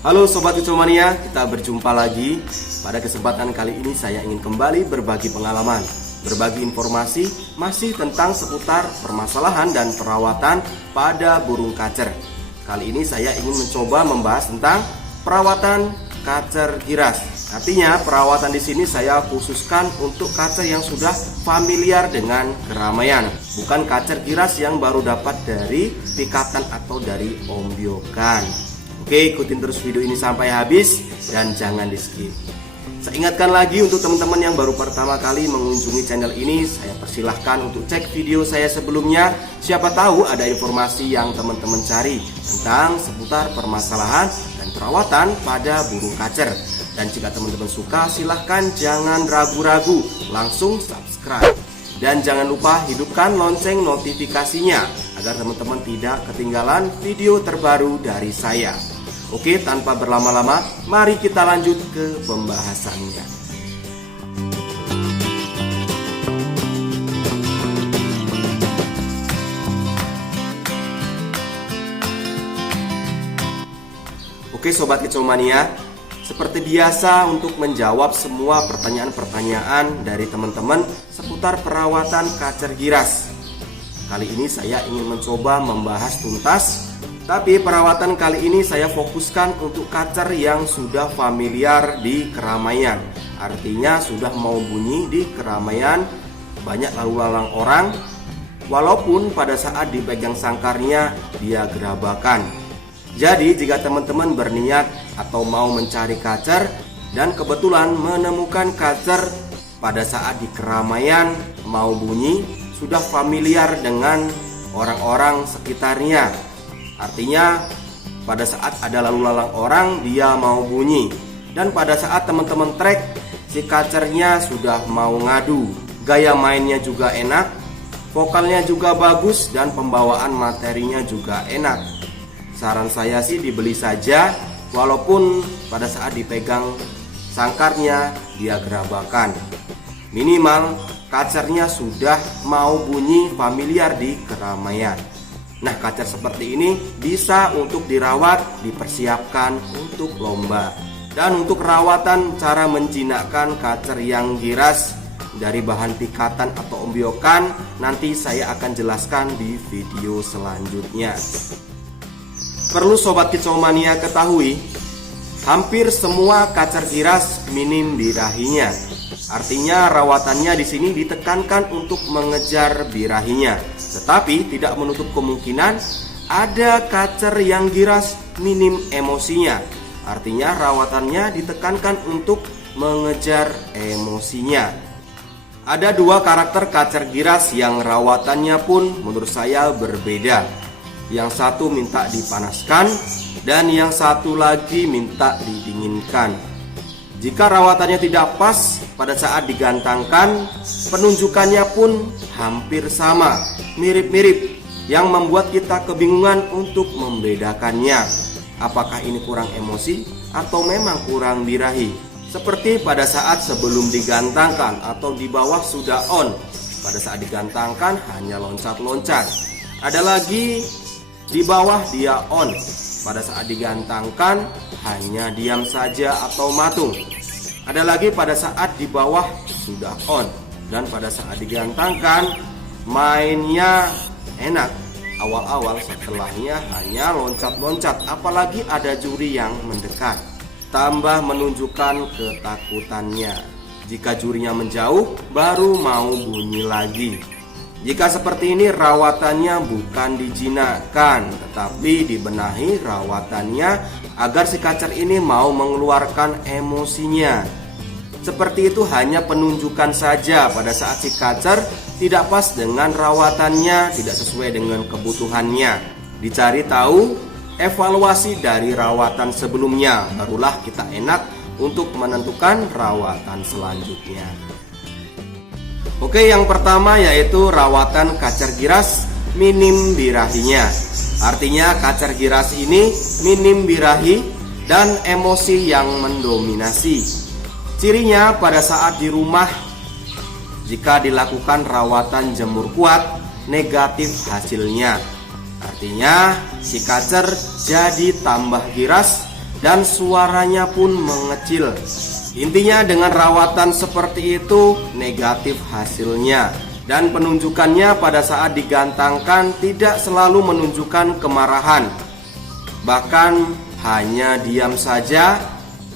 Halo Sobat Kicomania, kita berjumpa lagi. Pada kesempatan kali ini saya ingin kembali berbagi pengalaman, berbagi informasi masih tentang seputar permasalahan dan perawatan pada burung kacer. Kali ini saya ingin mencoba membahas tentang perawatan kacer giras. Artinya perawatan di sini saya khususkan untuk kacer yang sudah familiar dengan keramaian, bukan kacer giras yang baru dapat dari pikatan atau dari ombyokan. Oke, ikutin terus video ini sampai habis dan jangan di skip. Saya ingatkan lagi untuk teman-teman yang baru pertama kali mengunjungi channel ini, saya persilahkan untuk cek video saya sebelumnya. Siapa tahu ada informasi yang teman-teman cari tentang seputar permasalahan dan perawatan pada burung kacer. Dan jika teman-teman suka, silahkan jangan ragu-ragu, langsung subscribe. Dan jangan lupa hidupkan lonceng notifikasinya agar teman-teman tidak ketinggalan video terbaru dari saya. Oke, tanpa berlama-lama, mari kita lanjut ke pembahasannya. Oke Sobat Kicomania, seperti biasa untuk menjawab semua pertanyaan-pertanyaan dari teman-teman seputar perawatan kacer giras. Kali ini saya ingin mencoba membahas tuntas, tapi perawatan kali ini saya fokuskan untuk kacer yang sudah familiar di keramaian. Artinya sudah mau bunyi di keramaian, banyak lalu lalang orang, walaupun pada saat dipegang sangkarnya dia gerabakan. Jadi jika teman-teman berniat atau mau mencari kacer dan kebetulan menemukan kacer pada saat di keramaian mau bunyi, sudah familiar dengan orang-orang sekitarnya. Artinya pada saat ada lalu lalang orang dia mau bunyi, dan pada saat teman-teman track si kacernya sudah mau ngadu, gaya mainnya juga enak, vokalnya juga bagus, dan pembawaan materinya juga enak. Saran saya sih dibeli saja, walaupun pada saat dipegang sangkarnya dia gerabakan. Minimal kacernya sudah mau bunyi familiar di keramaian. Nah, kacer seperti ini bisa untuk dirawat, dipersiapkan untuk lomba. Dan untuk rawatan cara menjinakkan kacer yang giras dari bahan pikatan atau ombyokan, nanti saya akan jelaskan di video selanjutnya. Perlu Sobat Kicomania ketahui, hampir semua kacer giras minim birahinya. Artinya rawatannya di sini ditekankan untuk mengejar birahinya. Tetapi tidak menutup kemungkinan ada kacer yang giras minim emosinya. Artinya rawatannya ditekankan untuk mengejar emosinya. Ada dua karakter kacer giras yang rawatannya pun menurut saya berbeda. Yang satu minta dipanaskan dan yang satu lagi minta didinginkan. Jika rawatannya tidak pas pada saat digantangkan, penunjukannya pun hampir sama, mirip-mirip, yang membuat kita kebingungan untuk membedakannya. Apakah ini kurang emosi atau memang kurang birahi? Seperti pada saat sebelum digantangkan atau di bawah sudah on, pada saat digantangkan hanya loncat-loncat. Ada lagi di bawah dia on, pada saat digantangkan hanya diam saja atau matung. Ada lagi pada saat di bawah sudah on, dan pada saat digantangkan mainnya enak. Awal-awal, setelahnya hanya loncat-loncat, apalagi ada juri yang mendekat, tambah menunjukkan ketakutannya. Jika jurinya menjauh, baru mau bunyi lagi. Jika seperti ini rawatannya bukan dijinakkan, tetapi dibenahi rawatannya agar si kacer ini mau mengeluarkan emosinya. Seperti itu hanya penunjukan saja pada saat si kacer tidak pas dengan rawatannya, tidak sesuai dengan kebutuhannya. Dicari tahu, evaluasi dari rawatan sebelumnya, barulah kita enak untuk menentukan rawatan selanjutnya. Oke, yang pertama yaitu rawatan kacer giras minim birahinya. Artinya kacer giras ini minim birahi dan emosi yang mendominasi. Cirinya pada saat di rumah, jika dilakukan rawatan jemur kuat, negatif hasilnya. Artinya si kacer jadi tambah giras dan suaranya pun mengecil. Intinya dengan rawatan seperti itu negatif hasilnya, dan penunjukannya pada saat digantangkan tidak selalu menunjukkan kemarahan, bahkan hanya diam saja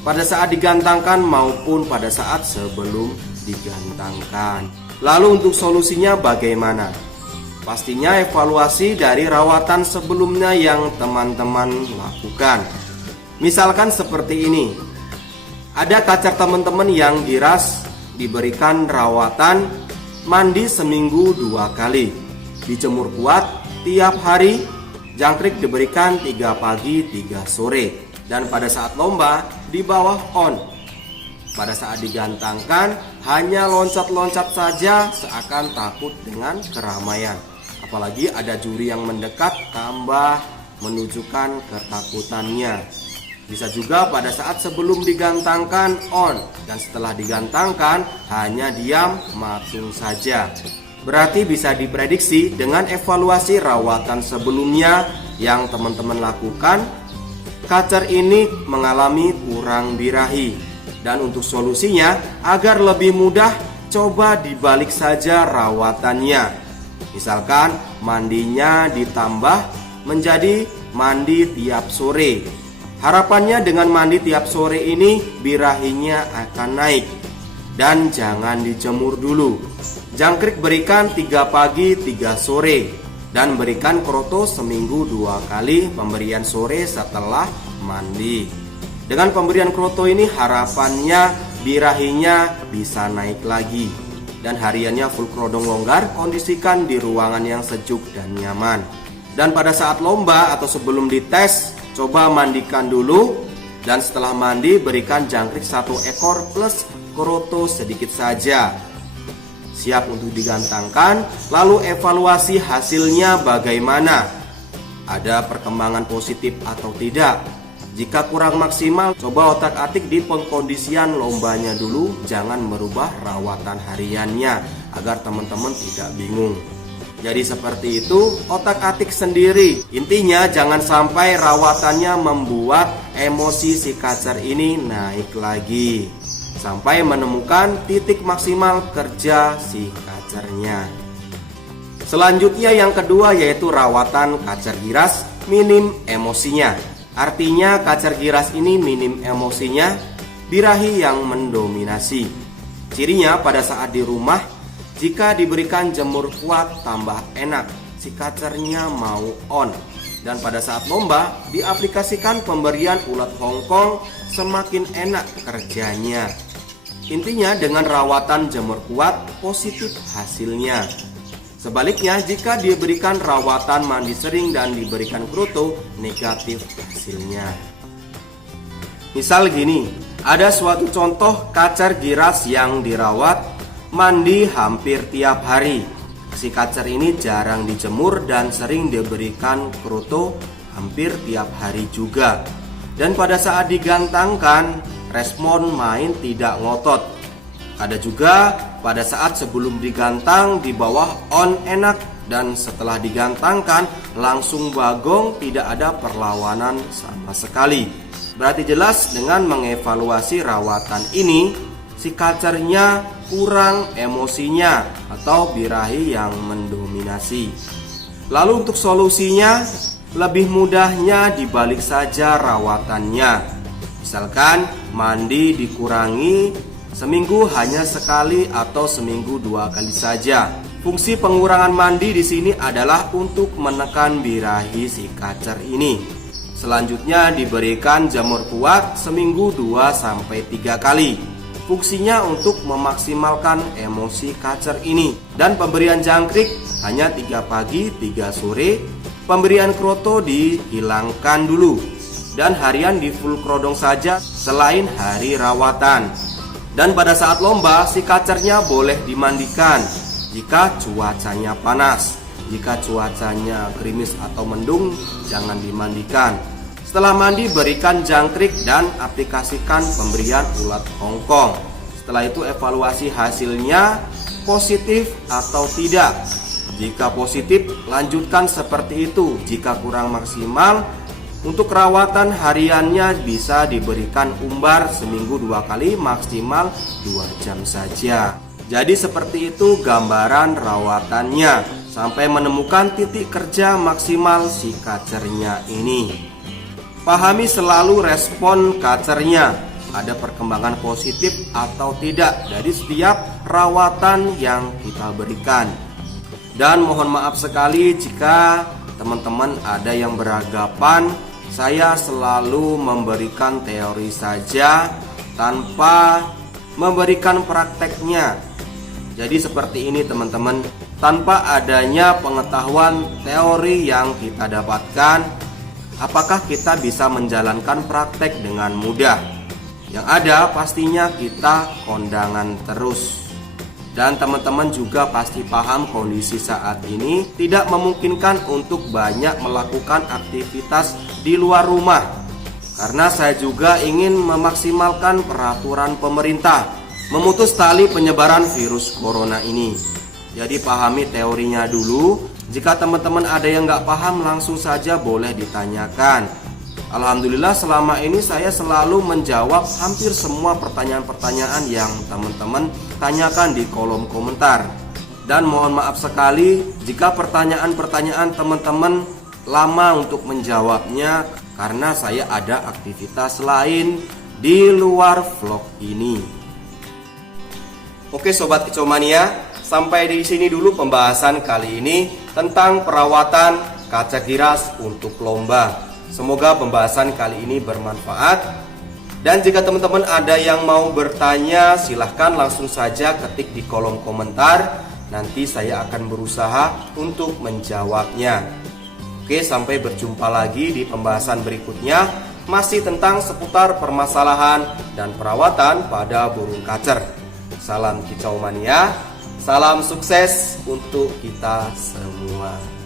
pada saat digantangkan maupun pada saat sebelum digantangkan. Lalu untuk solusinya bagaimana? Pastinya evaluasi dari rawatan sebelumnya yang teman-teman lakukan. Misalkan seperti ini. Ada kacer teman-teman yang giras diberikan rawatan mandi seminggu 2 kali, dijemur kuat tiap hari, jangkrik diberikan 3 pagi 3 sore, dan pada saat lomba di bawah on. Pada saat digantangkan hanya loncat-loncat saja seakan takut dengan keramaian. Apalagi ada juri yang mendekat tambah menunjukkan ketakutannya. Bisa juga pada saat sebelum digantangkan on, dan setelah digantangkan hanya diam matung saja. Berarti bisa diprediksi dengan evaluasi rawatan sebelumnya yang teman-teman lakukan, kacer ini mengalami kurang birahi. Dan untuk solusinya agar lebih mudah, coba dibalik saja rawatannya. Misalkan mandinya ditambah menjadi mandi tiap sore. Harapannya dengan mandi tiap sore ini birahinya akan naik. Dan jangan dijemur dulu. Jangkrik berikan 3 pagi 3 sore, dan berikan kroto seminggu 2 kali pemberian sore setelah mandi. Dengan pemberian kroto ini harapannya birahinya bisa naik lagi. Dan hariannya full kerodong longgar, kondisikan di ruangan yang sejuk dan nyaman. Dan pada saat lomba atau sebelum dites, coba mandikan dulu, dan setelah mandi berikan jangkrik 1 ekor plus kroto sedikit saja. Siap untuk digantangkan, lalu evaluasi hasilnya bagaimana? Ada perkembangan positif atau tidak? Jika kurang maksimal, coba otak-atik di pengkondisian lombanya dulu, jangan merubah rawatan hariannya agar teman-teman tidak bingung. Jadi seperti itu, otak-atik sendiri. Intinya jangan sampai rawatannya membuat emosi si kacer ini naik lagi, sampai menemukan titik maksimal kerja si kacernya. Selanjutnya yang kedua yaitu rawatan kacer giras minim emosinya. Artinya kacer giras ini minim emosinya, birahi yang mendominasi. Cirinya pada saat di rumah, jika diberikan jemur kuat tambah enak, si kacernya mau on. Dan pada saat lomba diaplikasikan pemberian ulat hongkong, semakin enak kerjanya. Intinya dengan rawatan jemur kuat positif hasilnya. Sebaliknya jika diberikan rawatan mandi sering dan diberikan kroto, negatif hasilnya. Misal gini, ada suatu contoh kacer giras yang dirawat mandi hampir tiap hari. Si kacer ini jarang dijemur dan sering diberikan kroto hampir tiap hari juga. Dan pada saat digantangkan, respon main tidak ngotot. Ada juga pada saat sebelum digantang di bawah on enak, dan setelah digantangkan langsung bagong, tidak ada perlawanan sama sekali. Berarti jelas dengan mengevaluasi rawatan ini, si kacernya kurang emosinya atau birahi yang mendominasi. Lalu untuk solusinya, lebih mudahnya dibalik saja rawatannya. Misalkan mandi dikurangi seminggu hanya sekali atau seminggu 2 kali saja. Fungsi pengurangan mandi di sini adalah untuk menekan birahi si kacer ini. Selanjutnya diberikan jamur kuat seminggu 2-3 kali. Fungsinya untuk memaksimalkan emosi kacer ini. Dan pemberian jangkrik hanya 3 pagi 3 sore. Pemberian kroto dihilangkan dulu. Dan harian di full kerodong saja selain hari rawatan. Dan pada saat lomba si kacernya boleh dimandikan jika cuacanya panas. Jika cuacanya gerimis atau mendung, jangan dimandikan. Setelah mandi berikan jangkrik dan aplikasikan pemberian ulat hongkong. Setelah itu evaluasi hasilnya positif atau tidak. Jika positif lanjutkan seperti itu. Jika kurang maksimal Untuk perawatan hariannya bisa diberikan umbar seminggu 2 kali, maksimal 2 jam saja. Jadi seperti itu gambaran rawatannya sampai menemukan titik kerja maksimal si kacernya ini. Pahami selalu respon kacernya, ada perkembangan positif atau tidak dari setiap rawatan yang kita berikan. Dan mohon maaf sekali jika teman-teman ada yang beranggapan saya selalu memberikan teori saja tanpa memberikan prakteknya. Jadi seperti ini teman-teman, tanpa adanya pengetahuan teori yang kita dapatkan, apakah kita bisa menjalankan praktek dengan mudah? Yang ada pastinya kita kondangan terus. Dan teman-teman juga pasti paham kondisi saat ini tidak memungkinkan untuk banyak melakukan aktivitas di luar rumah. Karena saya juga ingin memaksimalkan peraturan pemerintah memutus tali penyebaran virus corona ini. Jadi pahami teorinya dulu. Jika teman-teman ada yang nggak paham, langsung saja boleh ditanyakan. Alhamdulillah selama ini saya selalu menjawab hampir semua pertanyaan-pertanyaan yang teman-teman tanyakan di kolom komentar. Dan mohon maaf sekali jika pertanyaan-pertanyaan teman-teman lama untuk menjawabnya, karena saya ada aktivitas lain di luar vlog ini. Oke Sobat Kicomania, sampai di sini dulu pembahasan kali ini tentang perawatan kaca giras untuk lomba. Semoga pembahasan kali ini bermanfaat. Dan jika teman-teman ada yang mau bertanya, silahkan langsung saja ketik di kolom komentar. Nanti saya akan berusaha untuk menjawabnya. Oke, sampai berjumpa lagi di pembahasan berikutnya, masih tentang seputar permasalahan dan perawatan pada burung kacer. Salam kicau mania, salam sukses untuk kita semua.